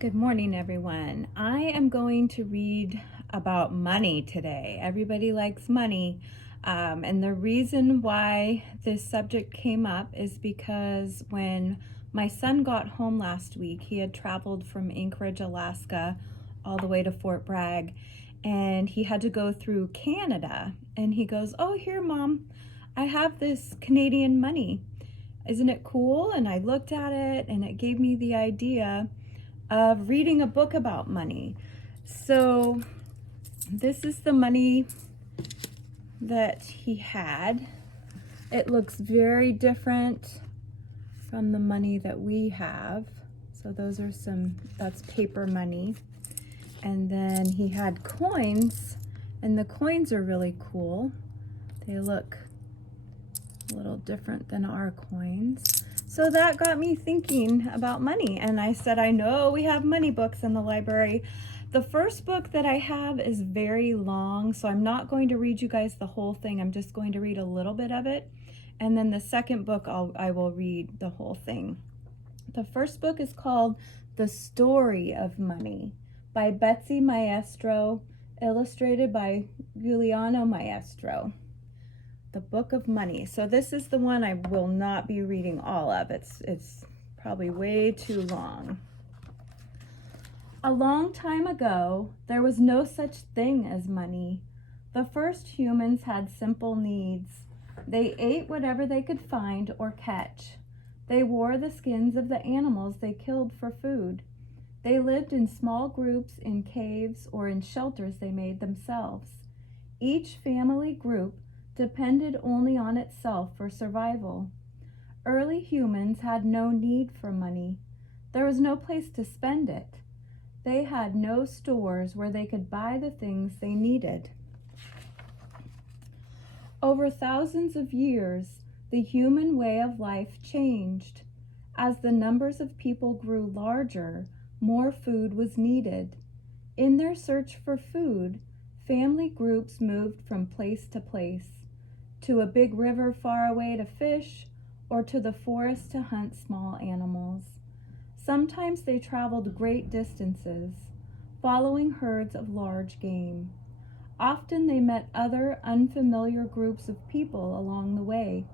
Good morning, everyone. I am going to read about money today. Everybody likes money. And the reason why this subject came up is because when my son got home last week, he had traveled from Anchorage, Alaska, all the way to Fort Bragg, and he had to go through Canada. And he goes, "Oh, here, Mom, I have this Canadian money. Isn't it cool?" And I looked at it, and it gave me the idea of reading a book about money. So this is the money that he had. It looks very different from the money that we have. So those are that's paper money. And then he had coins, and the coins are really cool. They look a little different than our coins. So that got me thinking about money, and I said, I know we have money books in the library. The first book that I have is very long, so I'm not going to read you guys the whole thing. I'm just going to read a little bit of it. And then the second book, I will read the whole thing. The first book is called The Story of Money by Betsy Maestro, illustrated by Giuliano Maestro. The Book of Money. So this is the one I will not be reading all of. It's probably way too long. A long time ago, there was no such thing as money. The first humans had simple needs. They ate whatever they could find or catch. They wore the skins of the animals they killed for food. They lived in small groups in caves or in shelters they made themselves. Each family group depended only on itself for survival. Early humans had no need for money. There was no place to spend it. They had no stores where they could buy the things they needed. Over thousands of years, the human way of life changed. As the numbers of people grew larger, more food was needed. In their search for food, family groups moved from place to place, to a big river far away to fish, or to the forest to hunt small animals. Sometimes they traveled great distances, following herds of large game. Often they met other unfamiliar groups of people along the way.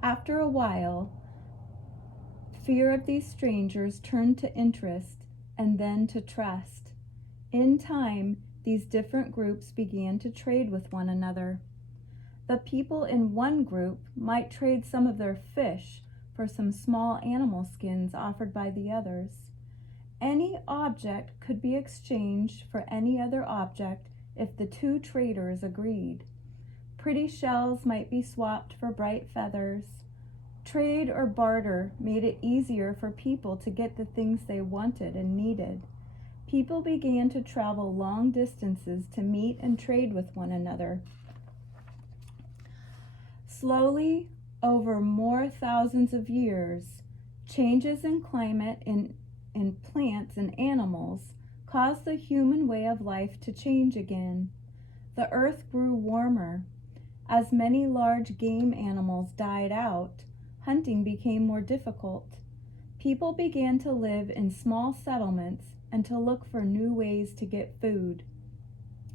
After a while, fear of these strangers turned to interest and then to trust. In time, these different groups began to trade with one another. The people in one group might trade some of their fish for some small animal skins offered by the others. Any object could be exchanged for any other object if the two traders agreed. Pretty shells might be swapped for bright feathers. Trade or barter made it easier for people to get the things they wanted and needed. People began to travel long distances to meet and trade with one another. Slowly, over more thousands of years, changes in climate in plants and animals caused the human way of life to change again. The earth grew warmer. As many large game animals died out, hunting became more difficult. People began to live in small settlements and to look for new ways to get food.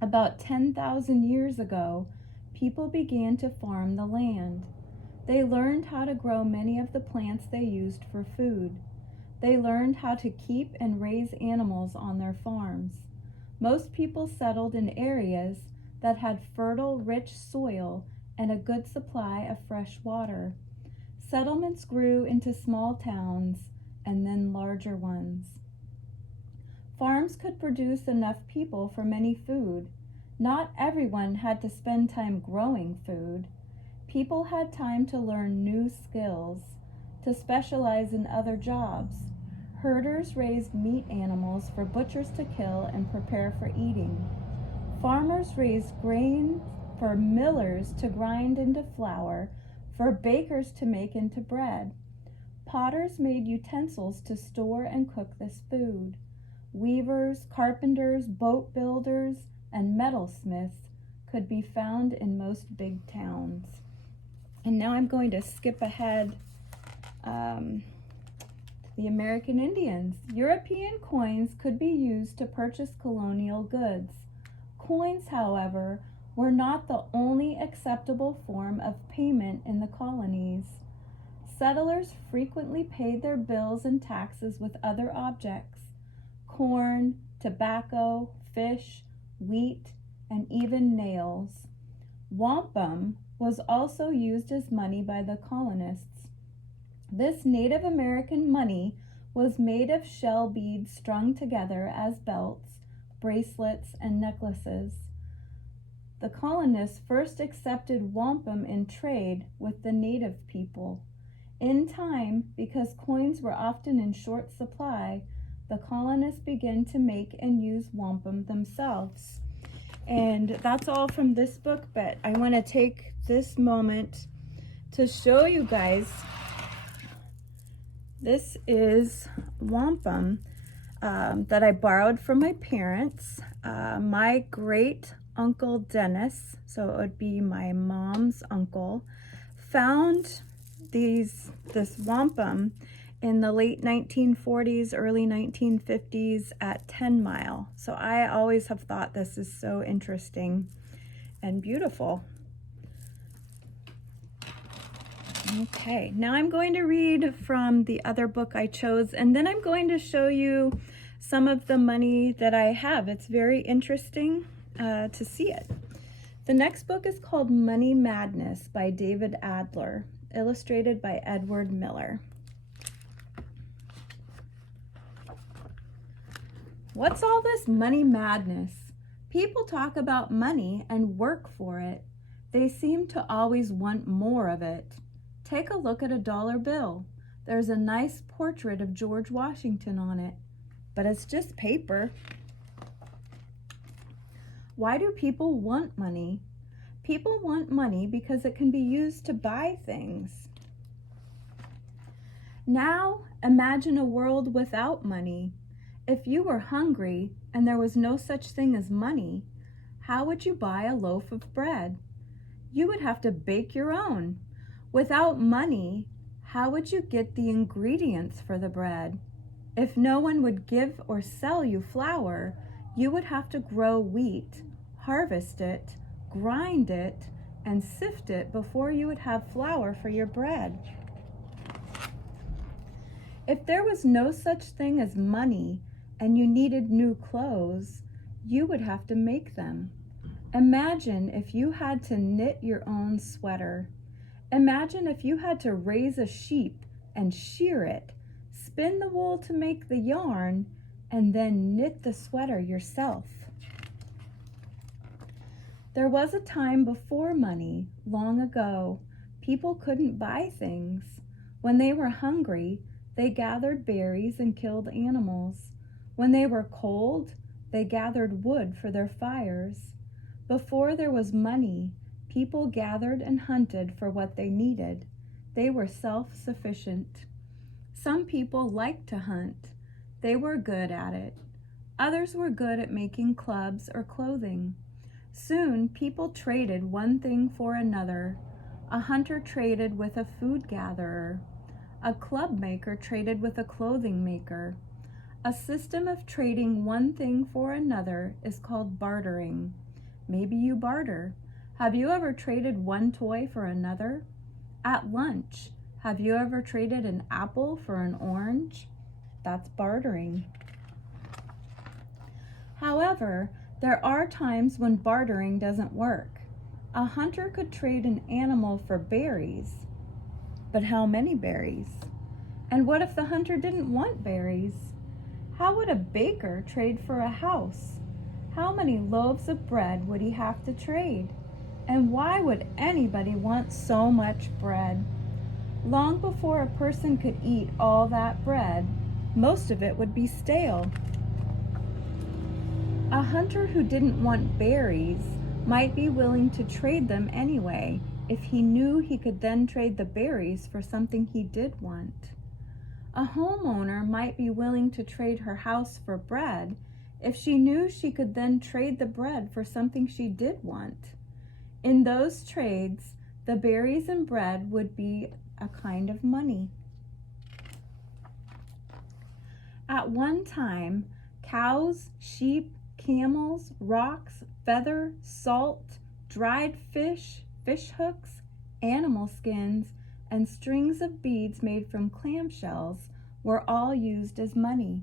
About 10,000 years ago, people began to farm the land. They learned how to grow many of the plants they used for food. They learned how to keep and raise animals on their farms. Most people settled in areas that had fertile, rich soil and a good supply of fresh water. Settlements grew into small towns and then larger ones. Farms could produce enough people for many food. Not everyone had to spend time growing food. People had time to learn new skills, to specialize in other jobs. Herders raised meat animals for butchers to kill and prepare for eating. Farmers raised grain for millers to grind into flour, for bakers to make into bread. Potters made utensils to store and cook this food. Weavers, carpenters, boat builders, and metalsmiths could be found in most big towns. And now I'm going to skip ahead to The American Indians. European coins could be used to purchase colonial goods. Coins, however, were not the only acceptable form of payment in the colonies. Settlers frequently paid their bills and taxes with other objects: corn, tobacco, fish, wheat, and even nails. Wampum was also used as money by the colonists. This Native American money was made of shell beads strung together as belts, bracelets, and necklaces. The colonists first accepted wampum in trade with the native people. In time, because coins were often in short supply, the colonists began to make and use wampum themselves. And that's all from this book, but I want to take this moment to show you guys. This is wampum that I borrowed from my parents. My great uncle Dennis, so it would be my mom's uncle, found this wampum in the late 1940s, early 1950s at 10 Mile. So I always have thought this is so interesting and beautiful. Okay, now I'm going to read from the other book I chose, and then I'm going to show you some of the money that I have. It's very interesting to see it. The next book is called Money Madness by David Adler, illustrated by Edward Miller. What's all this money madness? People talk about money and work for it. They seem to always want more of it. Take a look at a dollar bill. There's a nice portrait of George Washington on it, but it's just paper. Why do people want money? People want money because it can be used to buy things. Now, imagine a world without money. If you were hungry and there was no such thing as money, how would you buy a loaf of bread? You would have to bake your own. Without money, how would you get the ingredients for the bread? If no one would give or sell you flour, you would have to grow wheat, harvest it, grind it, and sift it before you would have flour for your bread. If there was no such thing as money and you needed new clothes, you would have to make them. Imagine if you had to knit your own sweater. Imagine if you had to raise a sheep and shear it, spin the wool to make the yarn, and then knit the sweater yourself. There was a time before money, long ago. People couldn't buy things. When they were hungry, they gathered berries and killed animals. When they were cold, they gathered wood for their fires. Before there was money, people gathered and hunted for what they needed. They were self-sufficient. Some people liked to hunt. They were good at it. Others were good at making clubs or clothing. Soon, people traded one thing for another. A hunter traded with a food gatherer. A club maker traded with a clothing maker. A system of trading one thing for another is called bartering. Maybe you barter. Have you ever traded one toy for another? At lunch, have you ever traded an apple for an orange? That's bartering. However, there are times when bartering doesn't work. A hunter could trade an animal for berries, but how many berries? And what if the hunter didn't want berries? How would a baker trade for a house? How many loaves of bread would he have to trade? And why would anybody want so much bread? Long before a person could eat all that bread, most of it would be stale. A hunter who didn't want berries might be willing to trade them anyway if he knew he could then trade the berries for something he did want. A homeowner might be willing to trade her house for bread if she knew she could then trade the bread for something she did want. In those trades, the berries and bread would be a kind of money. At one time, cows, sheep, camels, rocks, feather, salt, dried fish, fish hooks, animal skins, and strings of beads made from clamshells were all used as money.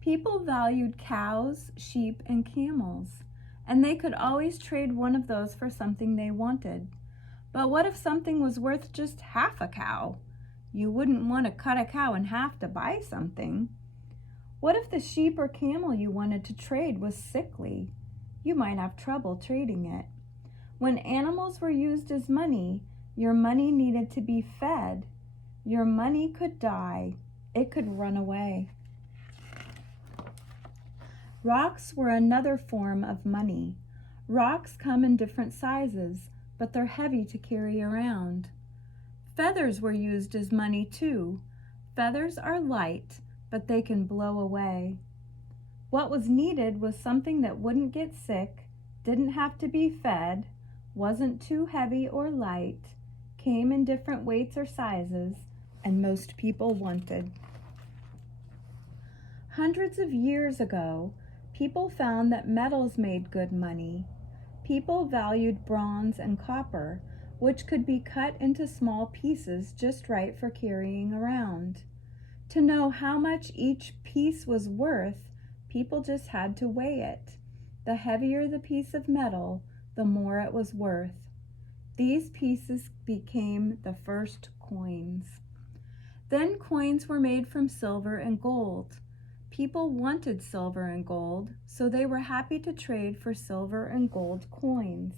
People valued cows, sheep, and camels, and they could always trade one of those for something they wanted. But what if something was worth just half a cow? You wouldn't want to cut a cow in half to buy something. What if the sheep or camel you wanted to trade was sickly? You might have trouble trading it. When animals were used as money, your money needed to be fed. Your money could die. It could run away. Rocks were another form of money. Rocks come in different sizes, but they're heavy to carry around. Feathers were used as money too. Feathers are light, but they can blow away. What was needed was something that wouldn't get sick, didn't have to be fed, wasn't too heavy or light, came in different weights or sizes, and most people wanted. Hundreds of years ago, people found that metals made good money. People valued bronze and copper, which could be cut into small pieces just right for carrying around. To know how much each piece was worth, people just had to weigh it. The heavier the piece of metal, the more it was worth. These pieces became the first coins. Then coins were made from silver and gold. People wanted silver and gold, so they were happy to trade for silver and gold coins.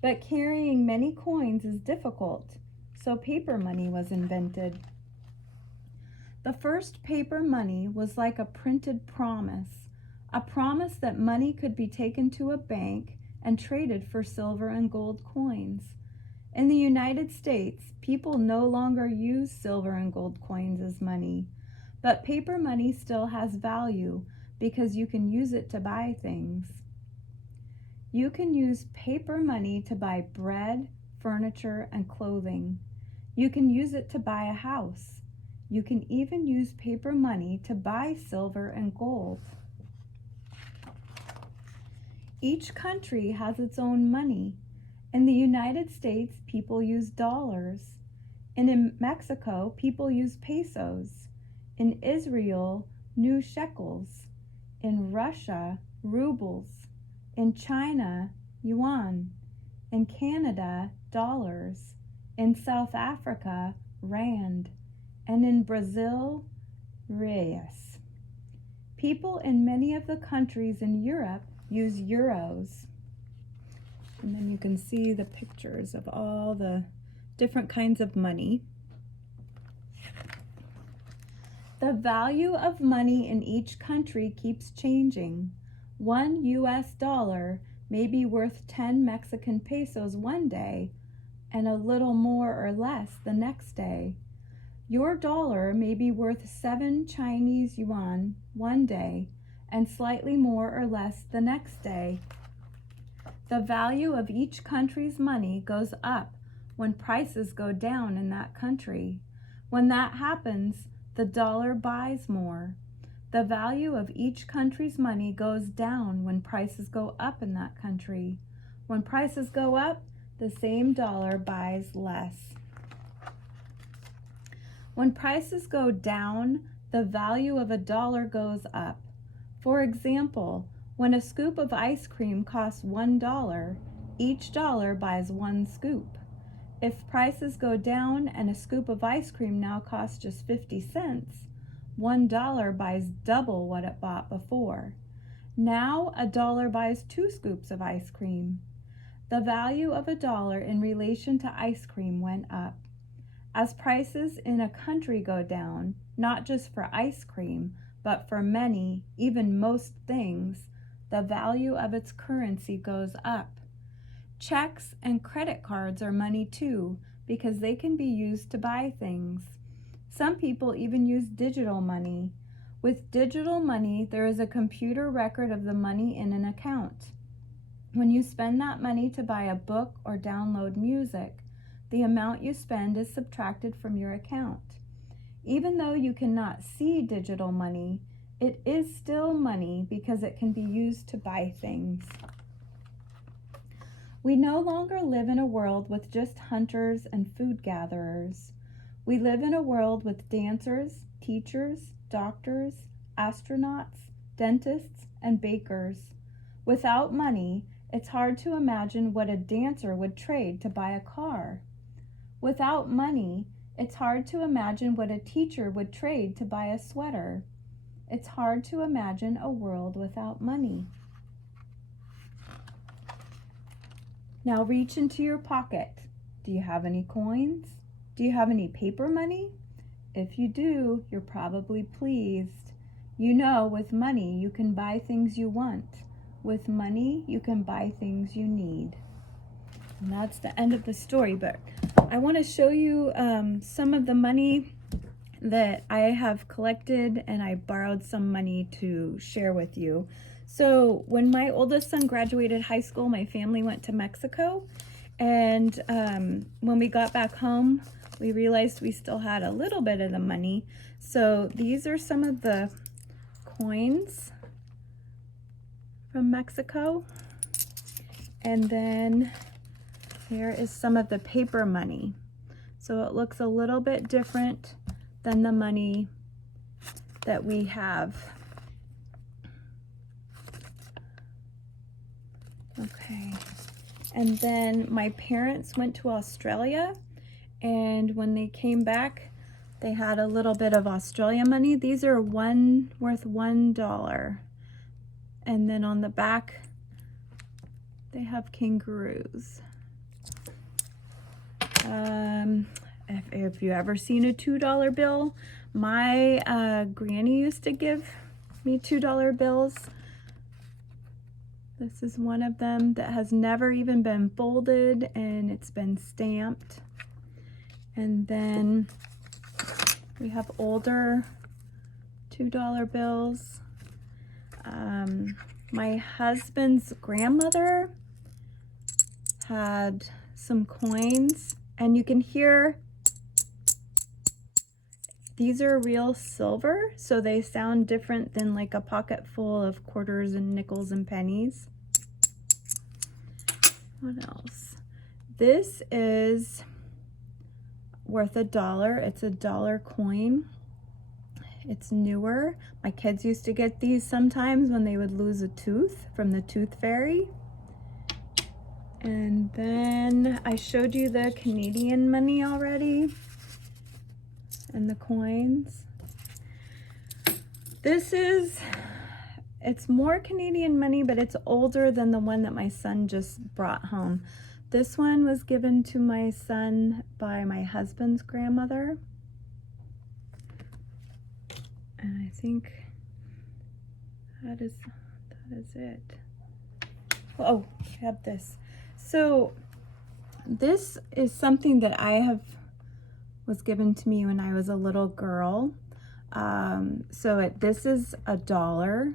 But carrying many coins is difficult, so paper money was invented. The first paper money was like a printed promise, a promise that money could be taken to a bank and traded for silver and gold coins. In the United States, people no longer use silver and gold coins as money, but paper money still has value because you can use it to buy things. You can use paper money to buy bread, furniture, and clothing. You can use it to buy a house. You can even use paper money to buy silver and gold. Each country has its own money. In the United States, people use dollars. In Mexico, people use pesos. In Israel, new shekels. In Russia, rubles. In China, yuan. In Canada, dollars. In South Africa, rand. And in Brazil, reais. People in many of the countries in Europe use euros. And then you can see the pictures of all the different kinds of money. The value of money in each country keeps changing. One US dollar may be worth 10 Mexican pesos one day and a little more or less the next day. Your dollar may be worth 7 Chinese yuan one day and slightly more or less the next day. The value of each country's money goes up when prices go down in that country. When that happens, the dollar buys more. The value of each country's money goes down when prices go up in that country. When prices go up, the same dollar buys less. When prices go down, the value of a dollar goes up. For example, when a scoop of ice cream costs $1, each dollar buys 1 scoop. If prices go down and a scoop of ice cream now costs just 50 cents, $1 buys double what it bought before. Now a dollar buys 2 scoops of ice cream. The value of a dollar in relation to ice cream went up. As prices in a country go down, not just for ice cream, but for many, even most things, the value of its currency goes up. Checks and credit cards are money too, because they can be used to buy things. Some people even use digital money. With digital money, there is a computer record of the money in an account. When you spend that money to buy a book or download music, the amount you spend is subtracted from your account. Even though you cannot see digital money, it is still money because it can be used to buy things. We no longer live in a world with just hunters and food gatherers. We live in a world with dancers, teachers, doctors, astronauts, dentists, and bakers. Without money, it's hard to imagine what a dancer would trade to buy a car. Without money, it's hard to imagine what a teacher would trade to buy a sweater. It's hard to imagine a world without money. Now reach into your pocket. Do you have any coins? Do you have any paper money? If you do, you're probably pleased. You know, with money, you can buy things you want. With money, you can buy things you need. And that's the end of the story, but I want to show you some of the money that I have collected, and I borrowed some money to share with you. So when my oldest son graduated high school, my family went to Mexico, and when we got back home, we realized we still had a little bit of the money. So these are some of the coins from Mexico, and then here is some of the paper money. So it looks a little bit different than the money that we have. Okay, and then my parents went to Australia, and when they came back, they had a little bit of Australian money. These are worth $1. And then on the back, they have kangaroos. If you ever seen a $2 bill, my granny used to give me $2 bills. This is one of them that has never even been folded, and it's been stamped. And then we have older $2 bills. My husband's grandmother had some coins, and you can hear these are real silver, so they sound different than like a pocket full of quarters and nickels and pennies. What else? This is worth $1. It's a dollar coin. It's newer. My kids used to get these sometimes when they would lose a tooth from the tooth fairy. And then I showed you the Canadian money already and the coins. It's more Canadian money, but it's older than the one that my son just brought home. This one was given to my son by my husband's grandmother. And I think that is it. Oh, I have this. So this is something that was given to me when I was a little girl. This is $1.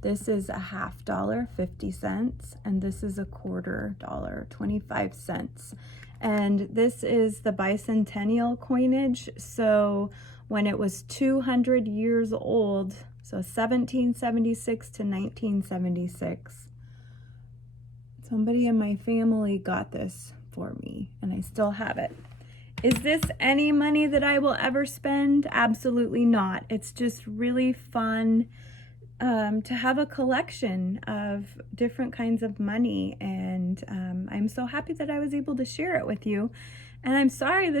This is a $50, 50 cents, and this is a $25, 25 cents. And this is the bicentennial coinage. So when it was 200 years old, so 1776 to 1976, somebody in my family got this for me, and I still have it. Is this any money that I will ever spend? Absolutely not. It's just really fun to have a collection of different kinds of money, and I'm so happy that I was able to share it with you. And I'm sorry this